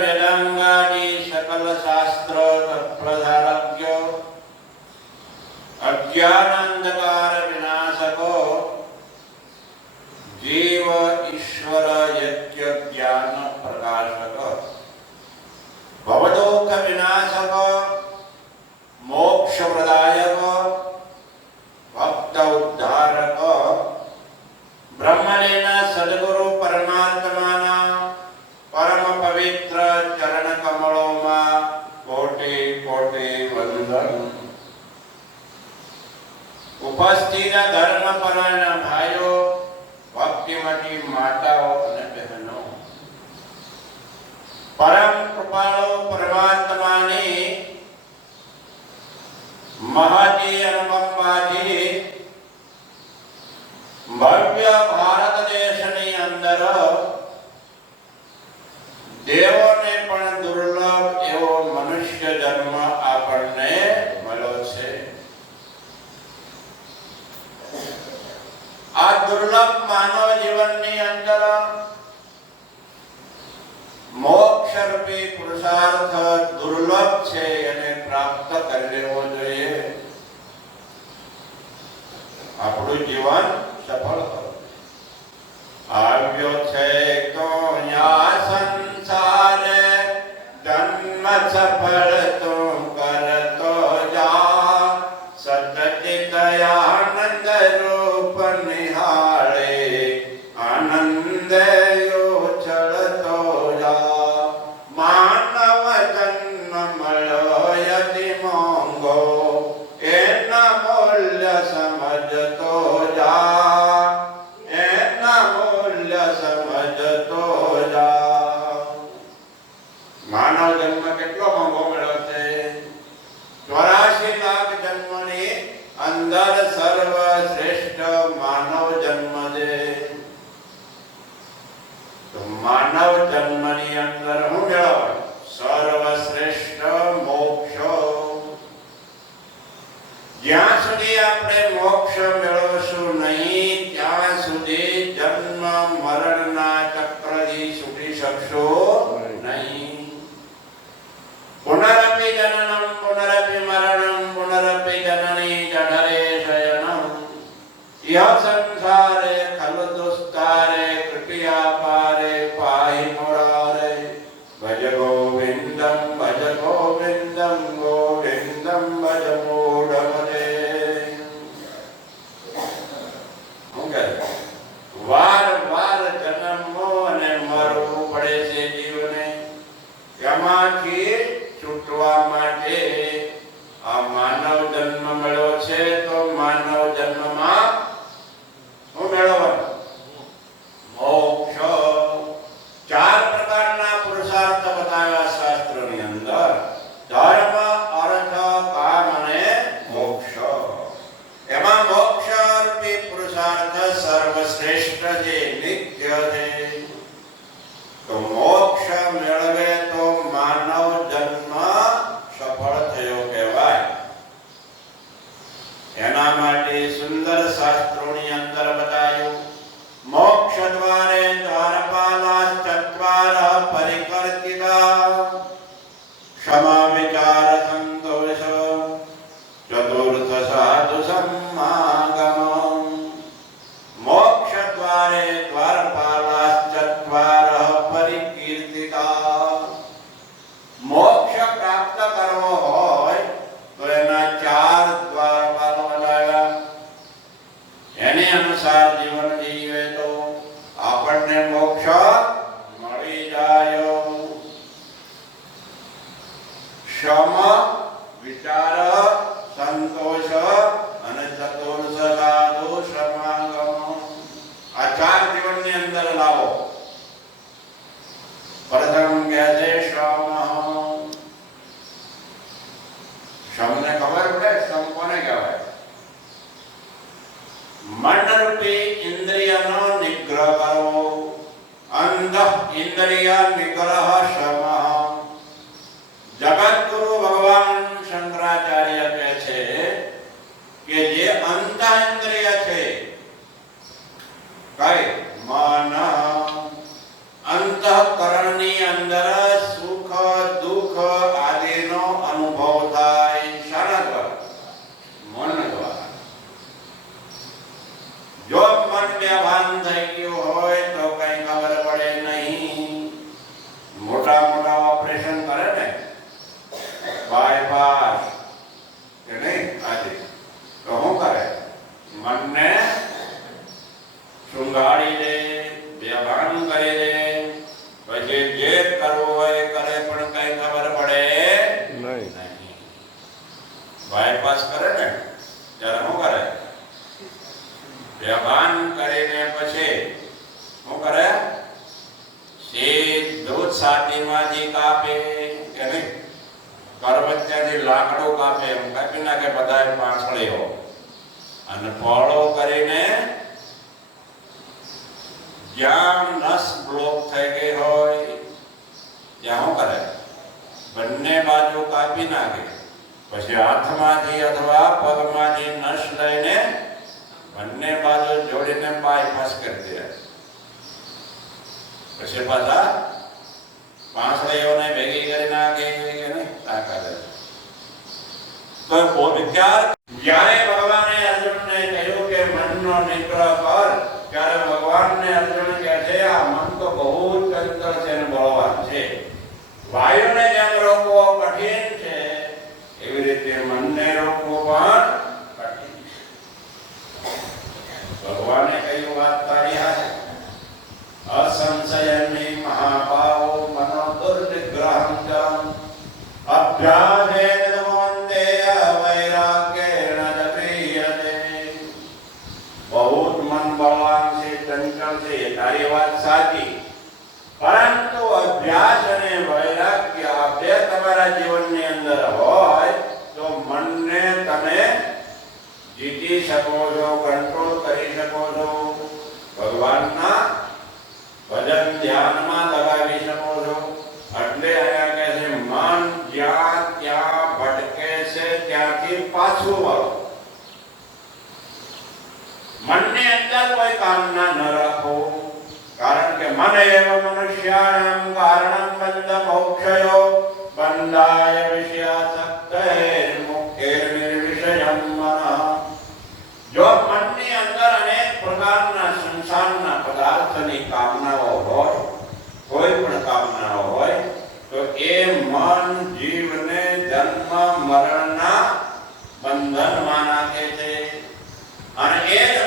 વેદાંગાની સકલ શાસ્ત્ર તત્વધારજ્ઞ અજ્ઞાનંદકાર વિનાશકો જીવ ઈશ્વર યજ્ઞ જ્ઞાન પ્રકાશક ભવદોક વિનાશક મોક્ષ પ્રદાયક ભક્ત ઉદ્ધારક બ્રહ્મલેના સદગુરુ પવિત્ર ચરણ કમળોમાં કોટી કોટી વંદન. ઉપસ્થિત ધર્મપરાયણ ભાઈઓ, ભક્તિમતી માતાઓ અને બહેનો. પરમ કૃપાળો પરમાત્માની, મહાજી અને ભવ્ય ભારત દેશની અંદર માનવ જીવનની અંદર મોક્ષ રૂપી પુરુષાર્થ દુર્લભ છે એને પ્રાપ્ત કરી લેવો જોઈએ આપણું જીવન સફળ કરો આવ્યો છે તો કદી છૂટી શકશો નહીં. જીવનની અંદર લાવો. પ્રથમ કહે છે શ્રમ શ્રમને ખબર પડે? શ્રમ કોને કહેવાય? મનરૂપી ઇન્દ્રિયનો નિગ્રહ કરવો અંધ ઇન્દ્રિય નિગ્રહ શ્રમ જગતગુરુ ભગવાન શંકરાચાર્ય કહે છે કે જે અંત ઇન્દ્રિય છે કઈ મન અંતઃકરણની અંદર સુખ દુઃખ આદિનો અનુભવ થાય શાના દ્વારા મન દ્વારા જો મન બેભાન થઈ ગયું હોય તો કઈ ખબર પડે નહીં મોટા મોટા ઓપરેશન કરે ને બાયપાસ કે નહીં આજે તો શું કરે મનને શૃંગાડી દે બેભાન કરી દે પછી જે કરવું હોય કરે પણ કઈ ખબર પડે નહીં. બાયપાસ કરે ને ત્યારે શું કરે? બેભાન કરીને પછી શું કરે? સીધું જ છાતીમાંથી કાપે કે નહીં? કરવત્યાથી લાકડો કાપે એમ કાપી નાખે બધાય પાંસળીઓ અને ફળો કરીને જ્યાં નસ બ્લોક થઈ ગઈ હોય ત્યાં શું કરે બંને બાજુ કાપી નાખે પછી હાથમાંથી અથવા પગમાંથી નસ લઈને બંને બાજુ જોડીને બાયપાસ કરી દે પછી પાછા પાંસળીઓને ભેગી કરી નાખે કે નહીં તાકાત તો બહુ વિચાર જ્યારે ભગવાને અર્જુનને કહ્યું કે મનનો નિગ્રહ કર ત્યારે ભગવાનને અર્જુન કહે છે, આ મન તો બહુ જ છે અને બળવાન છે. વાયુને જેમ રોકવો કઠિન છે, એવી રીતે મનને રોકવો પણ કઠિન છે. ભગવાને કહ્યું, વાત તારી હાજર અસંશયની મહાભાવ ચંચળ છે તારી વાત સાચી. પરંતુ અભ્યાસ અને વૈરાગ્ય આ બે તમારા જીવનની અંદર હોય તો મનને તમે જીતી શકો છો કંટ્રોલ કરી શકો છો. ભગવાનના ભજન ધ્યાનમાં લગાવી શકો છો એટલે અહીંયા કહે છે મન જ્યાં ત્યાં ભટકે છે ત્યાંથી પાછું વળો મનની અંદર કોઈ કામના ન રાખો. કારણ કે મન એવ મનુષ્યાણામ કારણમ બંધ મોક્ષયો. બંધાય વિષયાસક્તૈ મુક્તેર નિર્વિષયમ મન. જો મનની અંદર અનેક પ્રકારના સંસારના પદાર્થની કામનાઓ હોય, કોઈ પણ કામનાઓ હોય, તો એ મન જીવને જન્મ, મરણના બંધનમાં નાખે છે. અને એ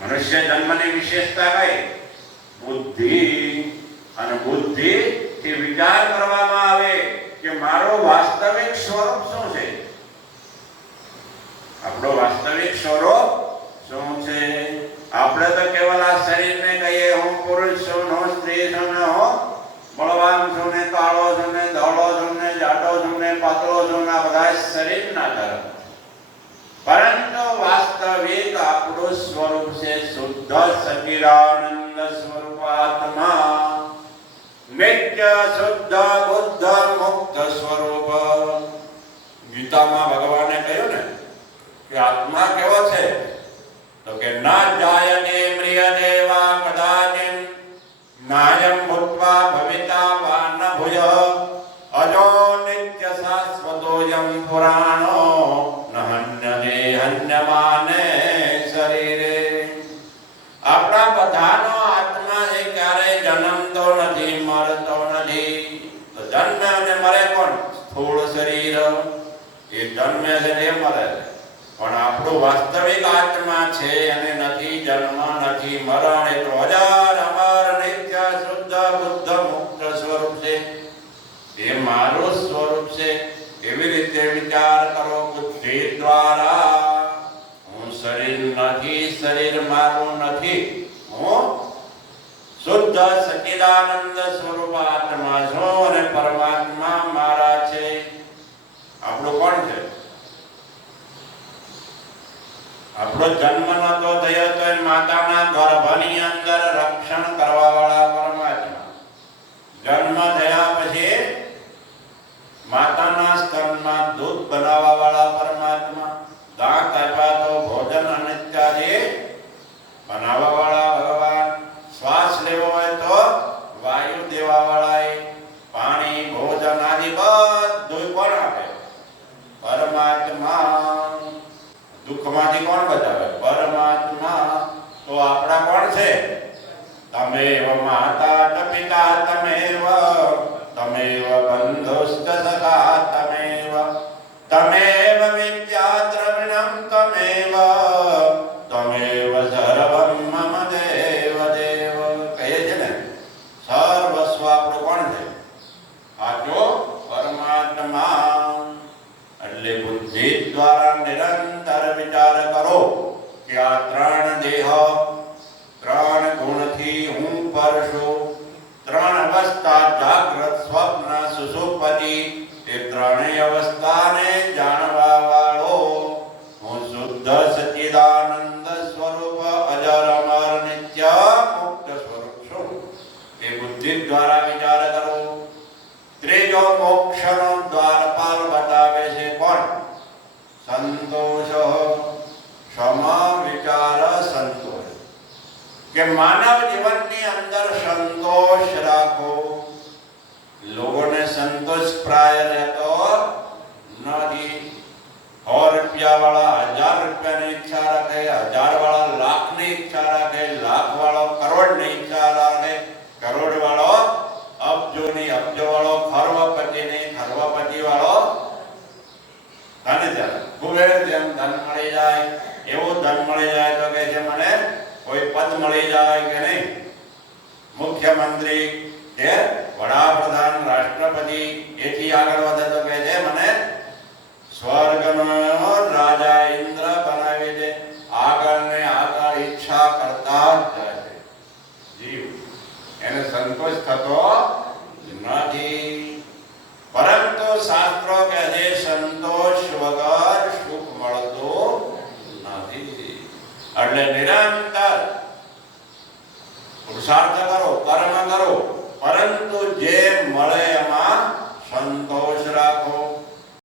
મનુષ્ય જન્મની વિશેષતા કઈ બુદ્ધિ અને બુદ્ધિ થી વિચાર કરવામાં આવે કે મારો વાસ્તવિક સ્વરૂપ શું છે? આપણો વાસ્તવિક સ્વરૂપ શું છે? આપણે તો કેવલ આ શરીરને કહીએ, હું પુરુષ છું હું સ્ત્રી છું ને હું બળવાન છું ને કાળો છું ને ધોળો છું ને જાડો છું ને પાતળો છું ને આ બધા શરીરના ધર્મ પરંતુ વાસ્તવિક છે શુદ્ધ સચિરાનંદ સ્વરૂપાત્મા. નિત્ય શુદ્ધ, બુદ્ધ, મુક્ત સ્વરૂપ. ગીતામાં ભગવાને કહ્યું ને કે આત્મા કેવો છે? તો કે ના જાયતે મ્રિયતે વા કદાચિન નાયમ ભૂત્વા ભવિતા વા ન ભૂય. અજો નિત્ય શાશ્વતોયમ પુરાણો. નહન્યને હન્યમાને જન્મે છે ને મરે પણ આપણું વાસ્તવિક આત્મા છે અને નથી જન્મ, નથી મરણ. એટલો હજાર અમર નિત્ય શુદ્ધ, બુદ્ધ, મુક્ત સ્વરૂપ છે. એ મારું સ્વરૂપ છે. એવી રીતે વિચાર કરો બુદ્ધિ દ્વારા. હું શરીર નથી, શરીર મારું નથી. હું શુદ્ધ સચિદાનંદ સ્વરૂપ આત્મા છું અને પરમાત્મા મારા છે. આપણું કોણ છે? આપણો જન્મ નતો થયો તો માતાના ગર્ભની અંદર રક્ષણ કરવા વાળા પરમાત્મા જન્મ થયા પછી માતાના સ્તનમાં દૂધ બનાવવા વાળા પરમાત્મા દાંત આપ્યા તો ભોજન અને ઇત્યાદિ બનાવવા વાળા ભગવાન શ્વાસ લેવો હોય તો વાયુ દેવા વાળા એ પાણી ભોજન આદિ બધું કોણ આપે પરમાત્મા દુઃખમાંથી કોણ બચાવે પરમાત્મા તો આપણા કોણ છે તમેવ માતા ચ પિતા તમેવ તમેવ બંધુસ્ત સખા તમેવ તમેવ વિદ્યા દ્રવિણમ તમેવ તમેવ સર્વમ મમ દેવ દેવ કહીએ છે ને સર્વસ્વ આપણું કોણ છે આજો પરમાત્મા એટલે બુદ્ધિ દ્વારા નિરંતર વિચાર કરો કે આ ત્રણ દેહ ત્રણ ગુણથી હું પર છું ત્રણ અવસ્થા જાગ્રત સ્વપ્ન સુષુપ્તિ એ ત્રણેય અવસ્થાને જાણવા વાળો હું શુદ્ધ સચ્ચિદાનંદ સ્વરૂપ અજર અમર નિત્ય મુક્ત સ્વરૂપ છું એ બુદ્ધિ દ્વારા વિચાર કરો ત્રીજો મોક્ષનો દ્વારપાલ બતાવે છે કોણ સંતોષ ક્ષમા વિચાર સંતોષ કે માનવ જીવનની અંદર સંતોષ રાખો લોકોને સંતોષ પ્રાય રહેતો નથી સો રૂપિયા વાળા હજાર રૂપિયાની ઈચ્છા રાખે હજાર વાળા લાખની ઈચ્છા રાખે લાખ વાળો કરોડની ઈચ્છા રાખે કરોડ વાળો અબજોની અબજો વાળો ખરબપતિની ખરવપતિ વાળો ધન. ધન કુબેર જેમ ધન મળી જાય, એવું ધન મળી જાય તો કે છે મને, કોઈ પદ મળી જાય કે નહીં? મુખ્યમંત્રી કે વડાપ્રધાન, રાષ્ટ્રપતિ, એથી આગળ વધે તો કે છે, મને સ્વર્ગનો